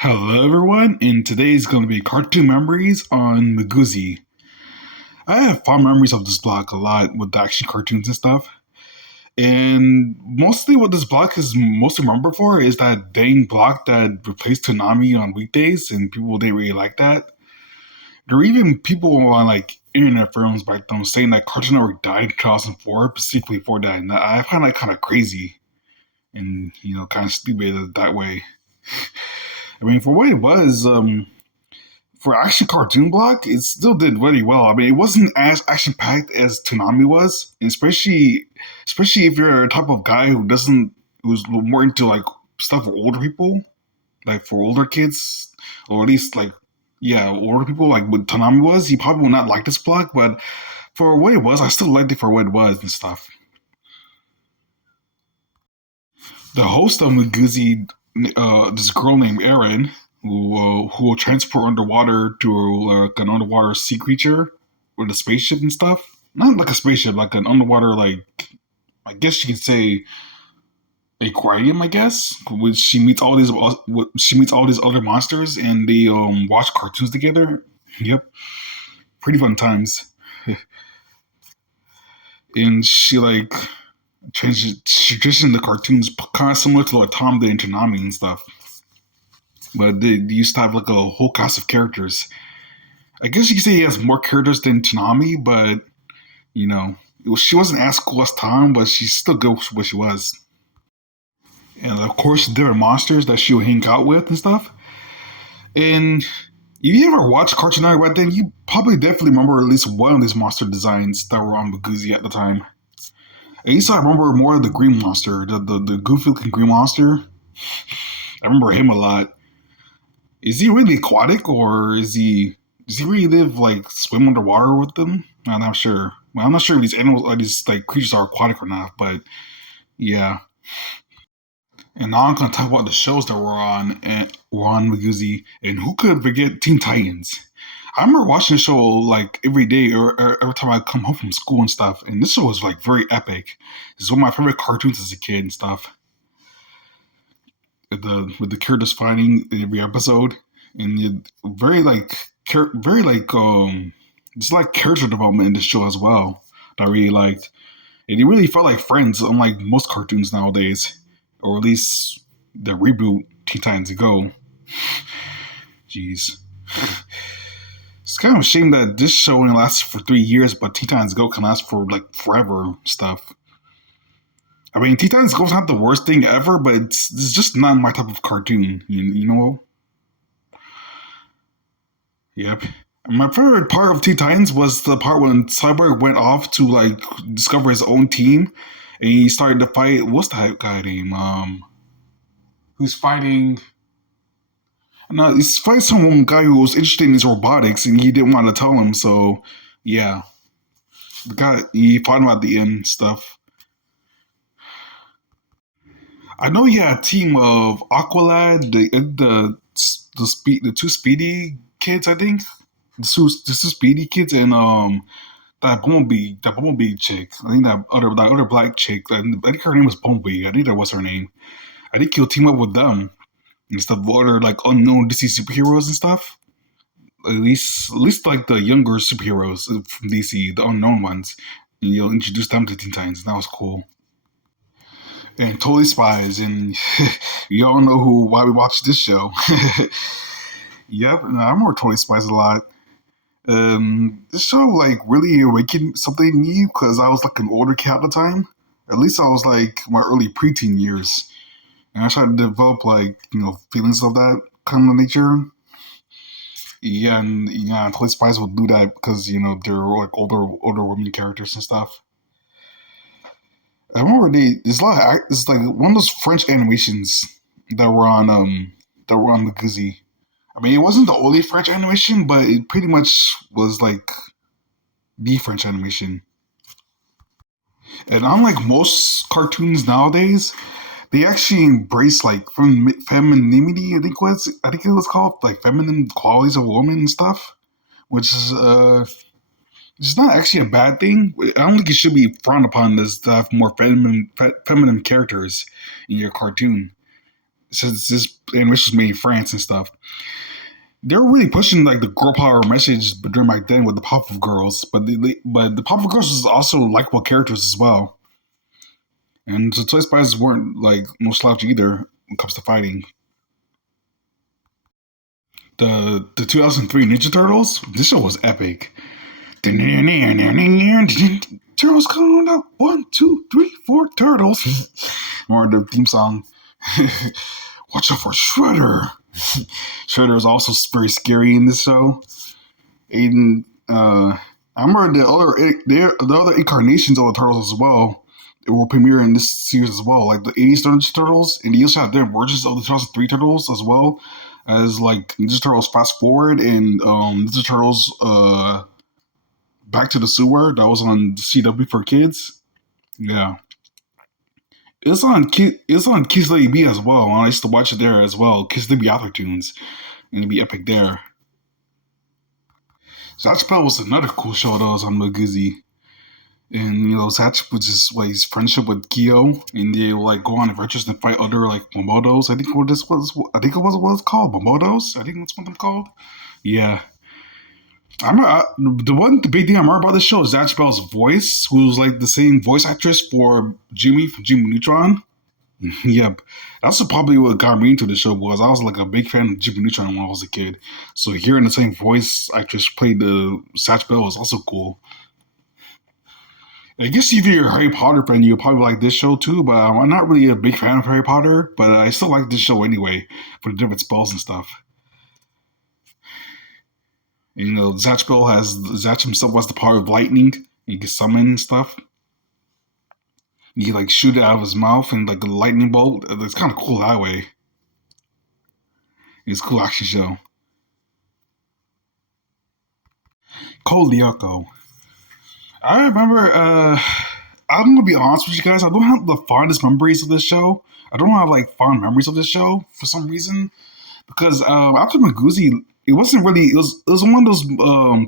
Hello, everyone, and today's going to be cartoon memories on miguzi. I have fond memories of this block a lot with the action cartoons and stuff. And mostly what this block is mostly remembered for is that dang block that replaced Toonami on weekdays, and people didn't really like that. There were even people on internet forums back then saying that Cartoon Network died in 2004, specifically for that. And I find that kind of crazy and, kind of stupid that way. I mean, for what it was, for action cartoon block, it still did really well. I mean, it wasn't as action packed as Toonami was, and especially if you're a type of guy who's more into like stuff for older people, like for older kids, or at least like yeah, older people like what Toonami was. You probably will not like this block, but for what it was, I still liked it for what it was and stuff. The host of Miguzi, this girl named Erin, who will transport underwater to an underwater sea creature with a spaceship and stuff. Not like a spaceship, like an underwater I guess you could say aquarium. I guess which she meets all these other monsters and they watch cartoons together. Yep, pretty fun times. And she transitioned the cartoons kind of similar to what Tom did in Toonami and stuff. But they used to have like a whole cast of characters. I guess you could say he has more characters than Tanami, but she wasn't as cool as Tom, but she's still good with what she was. And of course, different monsters that she would hang out with and stuff. And if you ever watched Cartoon Network back then, you probably definitely remember at least one of these monster designs that were on Baguzi at the time. At least I remember more of the green monster, the goofy looking green monster. I remember him a lot. Is he really aquatic or does he really live like swim underwater with them? I'm not sure. Well, I'm not sure if these animals or these like creatures are aquatic or not, but yeah. And now I'm gonna talk about the shows that were on Miguzi, and who could forget Teen Titans? I remember watching the show like every day or every time I come home from school and stuff, and this show was like very epic. It's one of my favorite cartoons as a kid and stuff. With the characters fighting in every episode, and very very it's like character development in the show as well that I really liked. And it really felt like friends, unlike most cartoons nowadays, or at least the reboot Teen Titans Go. Jeez. It's kind of a shame that this show only lasts for 3 years, but Teen Titans Go can last for like forever stuff. I mean, Teen Titans Go's not the worst thing ever, but it's just not my type of cartoon. You know? Yep. My favorite part of Teen Titans was the part when Cyborg went off to like discover his own team, and he started to fight. What's that guy name? Who's fighting? No, he's fighting some guy who was interested in his robotics, and he didn't want to tell him. So, yeah, the guy he fought him at the end stuff. I know he had a team of Aqualad, the two Speedy kids, I think. The two Speedy kids and that Bumblebee chick. I think that other black chick. I think her name was Bumblebee. I think that was her name. I think he'll team up with them instead of other like unknown DC superheroes and stuff. At least like the younger superheroes from DC, the unknown ones. And you'll introduce them to Teen Titans. And that was cool. And Totally Spies, and you all know why we watch this show. Yep, and I remember Totally Spies a lot. This show like really awakened something in me because I was like an older kid at the time. At least I was like my early preteen years, and I tried to develop like feelings of that kind of nature. Yeah, and Totally Spies would do that because they're like older women characters and stuff. I remember there's a lot. It's like one of those French animations that were on the Guzzi. I mean, it wasn't the only French animation, but it pretty much was like the French animation. And unlike most cartoons nowadays, they actually embrace like femininity. I think it was called like feminine qualities of women and stuff, which is it's not actually a bad thing. I don't think it should be frowned upon as to have more feminine characters in your cartoon. since this animation was made in France and stuff. They're really pushing like the girl power message, but during back then with the Powerpuff Girls, but the Powerpuff Girls was also likable characters as well, and the Toy Spies weren't like no slouch either when it comes to fighting. The 2003 Ninja Turtles, this show was epic. Turtles coming up, 1, 2, 3, 4 turtles. Or the theme song. Watch out for Shredder. Shredder is also very scary in this show. Aiden, I remember the other incarnations of the turtles as well. It will premiere in this series as well, like the '80s Ninja Turtles, and they also have their versions of the 2003 Turtles as well as like Ninja Turtles Fast Forward and Ninja Turtles Back to the Sewer that was on CW for kids. Yeah, it's on Kids Let Be as well. I used to watch it there as well. Kids Let Be After Tunes, and it'd be epic there. Zatch Bell was another cool show that was on miguzi. And Zatch was just like his friendship with Kyo, and they like go on adventures and fight other like Momodos. I think what this was. I think it was what it's called, Momodos. I think that's what they're called. Yeah, the big thing I remember about this show is Zatch Bell's voice, who was like the same voice actress for Jimmy from Jimmy Neutron. Yep, that's probably what got me into the show was I was like a big fan of Jimmy Neutron when I was a kid. So hearing the same voice actress play the Zatch Bell was also cool. I guess if you're a Harry Potter fan, you'll probably like this show too. But I'm not really a big fan of Harry Potter, but I still like this show anyway for the different spells and stuff. And, Zatch Bell has Zatch himself has the power of lightning. He can summon stuff. He can like shoot it out of his mouth and like a lightning bolt. It's kind of cool that way. It's a cool action show. Code Lyoko. I remember. I'm gonna be honest with you guys. I don't have the fondest memories of this show. I don't have like fond memories of this show for some reason because after Miguzi, it wasn't really. It was one of those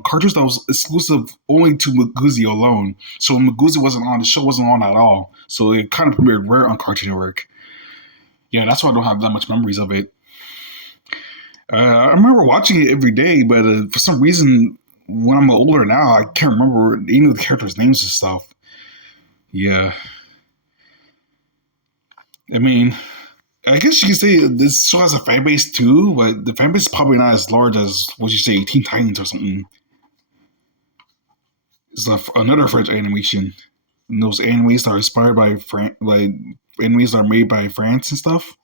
cartoons that was exclusive only to Miguzi alone. So when Miguzi wasn't on, the show wasn't on at all. So it kind of premiered rare on Cartoon Network. Yeah, that's why I don't have that much memories of it. I remember watching it every day, but for some reason, when I'm older now, I can't remember any of the characters' names and stuff. Yeah, I mean, I guess you could say this show has a fan base too, but the fan base is probably not as large as what you say, Teen Titans or something. It's another French animation. And those animes that are inspired by like animes that are made by France and stuff.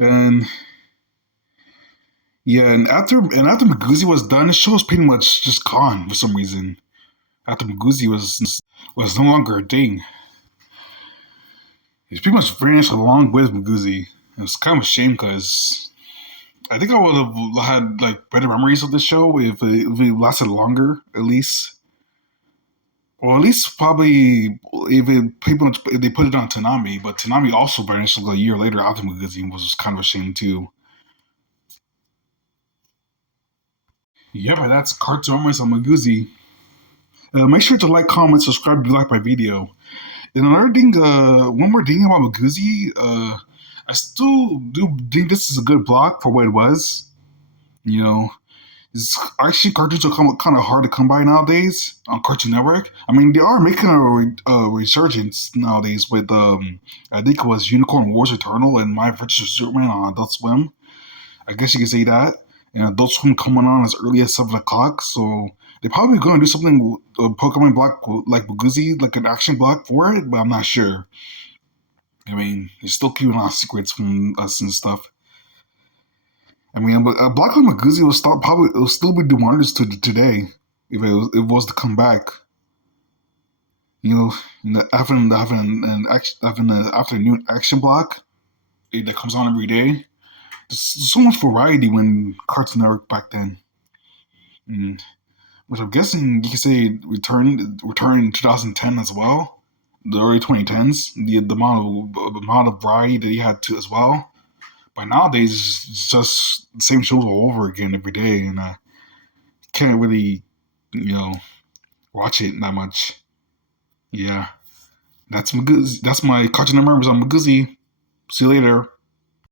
And yeah, and after Miguzi was done, the show was pretty much just gone for some reason. After Miguzi was no longer a thing. It's pretty much vanished along with Miguzi. It's kind of a shame because I think I would have had like better memories of the show if it lasted longer, at least. Or at least probably if they put it on Tanami, but Tanami also vanished like a year later after Miguzi, was kind of a shame too. Yeah, but that's cartoon memories on Miguzi. Make sure to like, comment, subscribe if you like my video. And another thing, one more thing about Miguzi, I still do think this is a good block for what it was. You know, it's actually cartoons are kind of hard to come by nowadays on Cartoon Network. I mean, they are making a resurgence nowadays with I think it was Unicorn Wars Eternal and My Adventures with Superman on Adult Swim. I guess you could say that. And Adult Swim coming on as early as 7 o'clock, so they're probably going to do something with Pokemon block like Buguzi, like an action block for it, but I'm not sure. I mean, they're still keeping a lot of secrets from us and stuff. I mean, a block like Maguzi will still be doing wonders to today if it was to come back. You know, having an afternoon action block that comes on every day. There's so much variety when Cartoon Network back then. Mm. Which I'm guessing you could say returned in 2010 as well, the early 2010s. The amount of variety that he had to as well. But nowadays, it's just the same shows all over again every day, and can't really, you know, watch it that much. Yeah. That's miguzi. That's my cartoon members on miguzi. See you later.